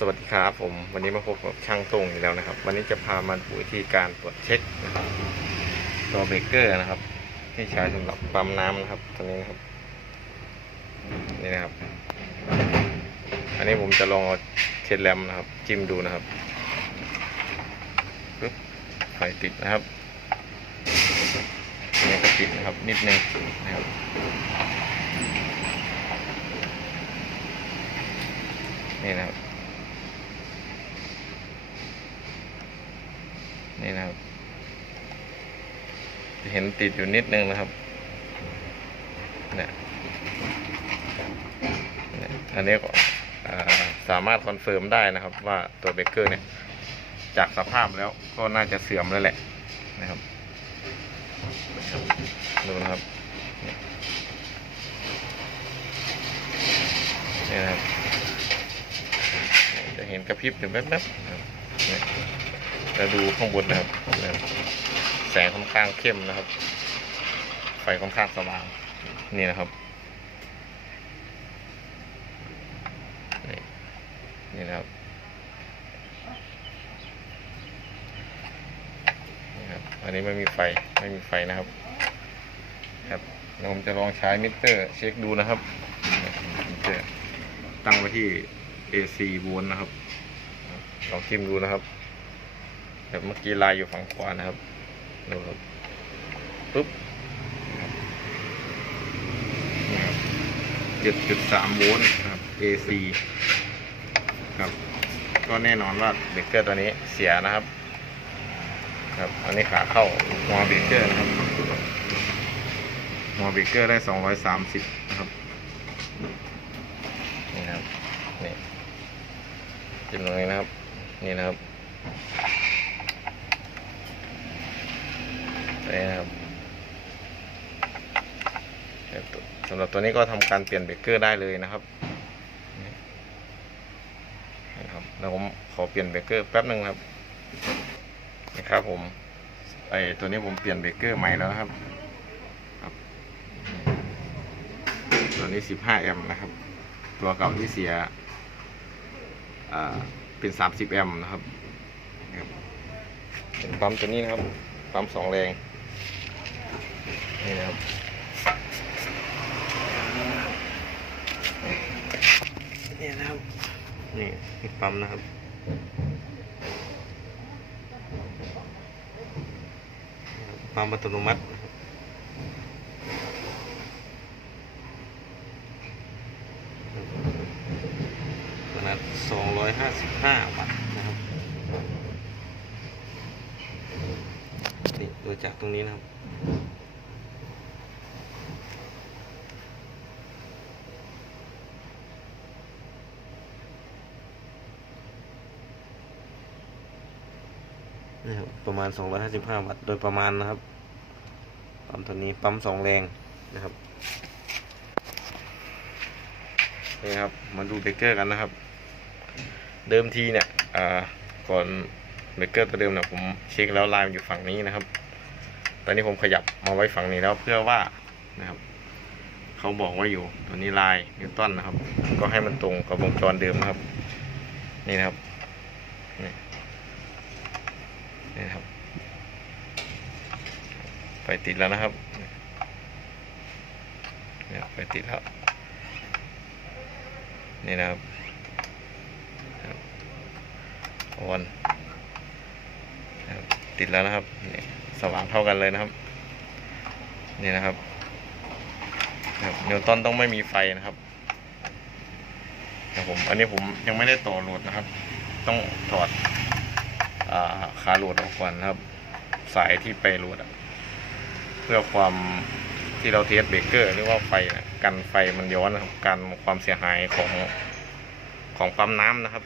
สวัสดีครับผมวันนี้มาพบกับช่างตรงอีกแล้วนะครับ วันนี้จะพามาดูวิธีการตรวจเช็คนะครับตัวเบรกเกอร์นะครับ ที่ใช้สำหรับปั๊มน้ำนะครับตัวนี้นะครับ นี่นะครับ อันนี้ผมจะลองเอาเช็ดแรมนะครับ จิ้มดูนะครับปึ๊บไฟติดนะครับอันนี้ก็ติดนะครับ นิดนึงนะครับนี่นะครับ นี่นะครับจะเห็นติดอยู่นิดนึงนะครับเนี่ยอันนี้ก็สามารถคอนเฟิร์มได้นะครับ ว่าตัวเบรกเกอร์เนี่ย จากสภาพแล้วก็น่าจะเสื่อมแล้วแหละนะครับดูนะครับนี่นะครับจะเห็นกระพริบอยู่แป๊บๆ นะดูข้างบนนะครับ แสงค่อนข้างเข้มนะครับ ไฟค่อนข้างสว่าง นี่นะครับ นี่นี่นะครับนี่ครับอันนี้ไม่มีไฟไม่มีไฟนะครับครับเดี๋ยวผมจะลองใช้มิเตอร์เช็คดูนะครับตั้งไว้ที่ AC โวลต์นะครับ ลองจิ้มดูนะครับ แบบเมื่อกี้ลายอยู่ฝั่งขวานะครับดูครับปุ๊บเจ็ดจุดสามโวลต์นครับ AC ครับ ก็แน่นอนว่าเบรกเกอร์ตัวนี้เสียนะครับ ครับ อันนี้ขาเข้าหัวเบรกเกอร์นะครับหัวเบรกเกอร์ได้สองร้อยสามสิบนะครับนี่ครับนี่จิ้มตรงนี้นะครับ นี่นะครับ นี่นะครับสำหรับตัวนี้ก็ทำการเปลี่ยนเบรกเกอร์ได้เลยนะครับนะครับแล้วผมขอเปลี่ยนเบรกเกอร์แป๊บหนึ่งครับนี่ครับผมไอตัวนี้ผมเปลี่ยนเบรกเกอร์ใหม่แล้วครับครับ ตัวนี้ 15 แอมป์นะครับ ตัวเก่าที่เสียอ่าเป็น 30 แอมป์นะครับครับเป็นปั๊มตัวนี้นะครับปั๊มสองแรง นี่นะครับนี่นะครับนี่นี่ปั๊มนะครับปั๊มอัตโนมัตินะครับขนาด255 วัตต์นะครับนี่ดูจากตรงนี้นะครับ นะครับประมาณ 255 วัตต์โดยประมาณนะครับปั๊มตัวนี้ปั๊มสองแรงนะครับนี่ครับมาดูเบรกเกอร์กันนะครับ เดิมทีเนี่ยอ่าก่อนเบรกเกอร์ตัวเดิมเนี่ยผมเช็คแล้วลายมันอยู่ฝั่งนี้นะครับ ตอนนี้ผมขยับมาไว้ฝั่งนี้แล้วเพื่อว่านะครับเขาบอกว่าอยู่ตัวนี้ลายนิวตันนะครับ ก็ให้มันตรงกับวงจรเดิมนะครับ นี่นะครับนี่นะครับ ไฟติดแล้วนะครับเนี่ยไฟติดแล้วนี่นะครับออนติดแล้วนะครับนี่สว่างเท่ากันเลยนะครับ นี่นะครับครับนิวตันต้องไม่มีไฟนะครับครับผมอันนี้ผมยังไม่ได้ต่อโหลดนะครับ ต้องถอดอ่าขาโหลดออกก่อนนะครับ สายที่ไปโหลดอะ เพื่อความที่เราเทสเบรกเกอร์หรือว่าไฟนะกันไฟมันย้อนนะครับกันความเสียหายของของปั๊มน้ำนะครับ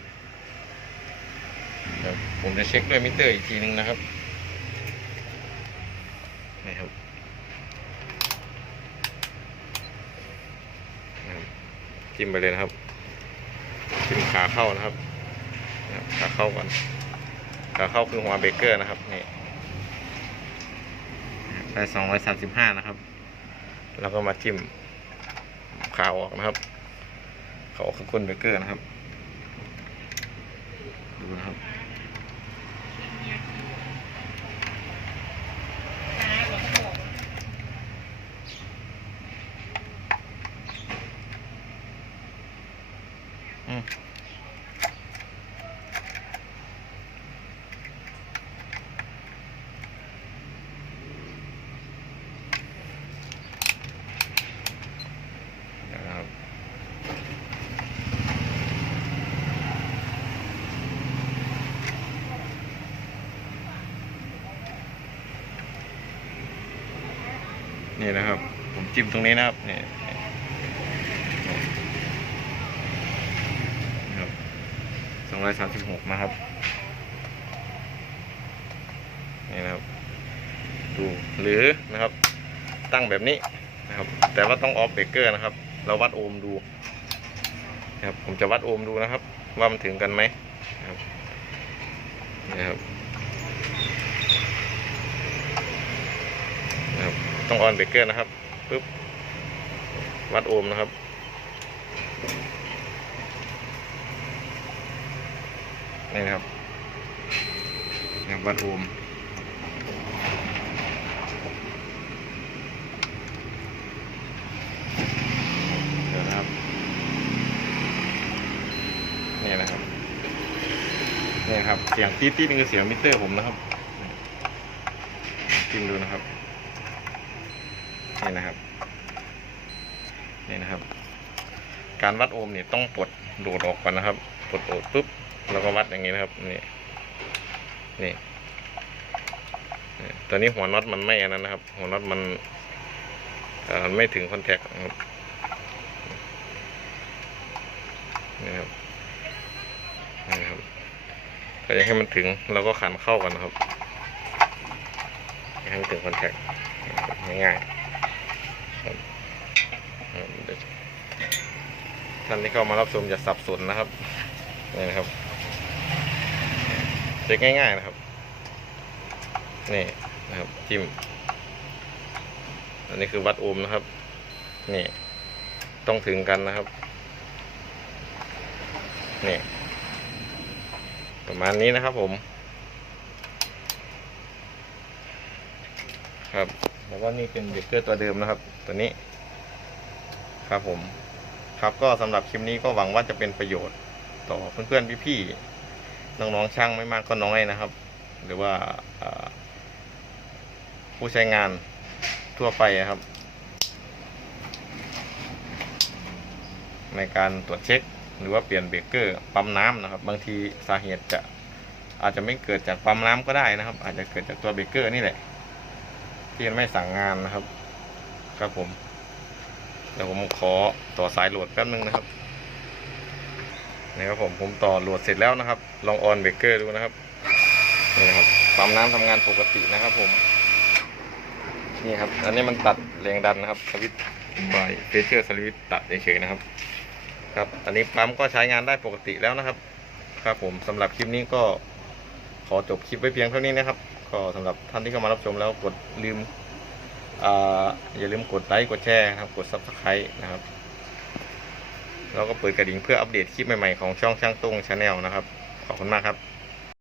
ผมจะเช็คด้วยมิเตอร์อีกทีนึงนะครับนี่ครับนะครับจิ้มไปเลยนะครับจิ้มขาเข้านะครับนะครับขาเข้าก่อนขาเข้าคือหัวเบรกเกอร์นะครับนี่ ใส่สองร้อยสนะครับ แล้วก็มาจิ้มขาออกนะครับขาออกข้นเบเกอร์นะครับ ดูนะครับ อืม นะครับ ผมจิ้มตรงนี้นะครับนี่นะครับสองร้อยสามสิบหกนะครับ นี่นะครับ ดูหรือนะครับ ตั้งแบบนี้นะครับ แต่ว่าต้องออฟเบรกเกอร์นะครับ เราวัดโอห์มดูนะครับผมจะวัดโอห์มดูนะครับ ว่ามันถึงกันไหมนะครับนี่ครับนะครับ ต้องออนเบรกเกอร์นะครับปึ๊บวัดโอห์มนะครับ นี่นะครับนะครับวัดโอห์มเดี๋ยวนะครับ นี่นะครับ นี่ครับ เสียงตี๊ดตี๊ดนี่คือเสียงมิเตอร์ผมนะครับจิ้มดูนะครับ นี่นะครับนี่นะครับ การวัดโอห์มเนี่ยต้องปลดโดดออกก่อนนะครับปลดโดดปุ๊บแล้วก็วัดอย่างนี้นะครับนี่นี่ตอนนี้หัวน็อตมันไม่อันนั้นนะครับ หัวน็อตมันไม่ถึงคอนแทคนะครับนี่ครับนี่ครับก็ยากให้มันถึงเราก็ขันเข้ากันนะครับให้มันถึงคอนแทคง่ายๆครับครับเดี๋ยว ท่านที่เข้ามารับชมอย่าสับสนนะครับนี่นะครับเช็คง่ายๆนะครับนี่นะครับจิ้มอันนี้คือวัดโอห์มนะครับนี่ต้องถึงกันนะครับนี่ประมาณนี้นะครับผม ครับแล้วก็นี่เป็นเบรกเกอร์ตัวเดิมนะครับ ตัวนี้ ครับผม ครับก็สำหรับคลิปนี้ก็หวังว่าจะเป็นประโยชน์ต่อเพื่อนๆพี่ๆน้องๆช่างไม่มากก็น้อยนะครับ หรือว่าผู้ใช้งานทั่วไปนะครับ ในการตรวจเช็ค หรือว่าเปลี่ยนเบรกเกอร์ปั๊มน้ำนะครับ บางทีสาเหตุจะอาจจะไม่เกิดจากปั๊มน้ำก็ได้นะครับ อาจจะเกิดจากตัวเบรกเกอร์นี่แหละที่ไม่สั่งงานนะครับ ครับผม เดี๋ยวผมขอต่อสายโหลดแป๊บนึงนะครับนี่ครับผมผมต่อโหลดเสร็จแล้วนะครับ ลองออนเบรกเกอร์ดูนะครับนี่ครับปั๊มน้ำทำงานปกตินะครับ ผม นี่ครับ อันนี้มันตัดแรงดันนะครับสวิตช์ไฟเฟเชอร์สวิตช์ตัดเฉยๆนะครับ ครับ อันนี้ปั๊มก็ใช้งานได้ปกติแล้วนะครับ ครับผมสำหรับคลิปนี้ก็ขอจบคลิปไว้เพียงเท่านี้นะครับ ก็สำหรับท่านที่เข้ามารับชมแล้วกดลืม อย่าลืมกดไลค์กดแชร์นะครับกด subscribe นะครับแล้วก็เปิดกระดิ่งเพื่ออัปเดตคลิปใหม่ๆของช่องช่างตุ้งชาแนลนะครับ ขอบคุณมากครับ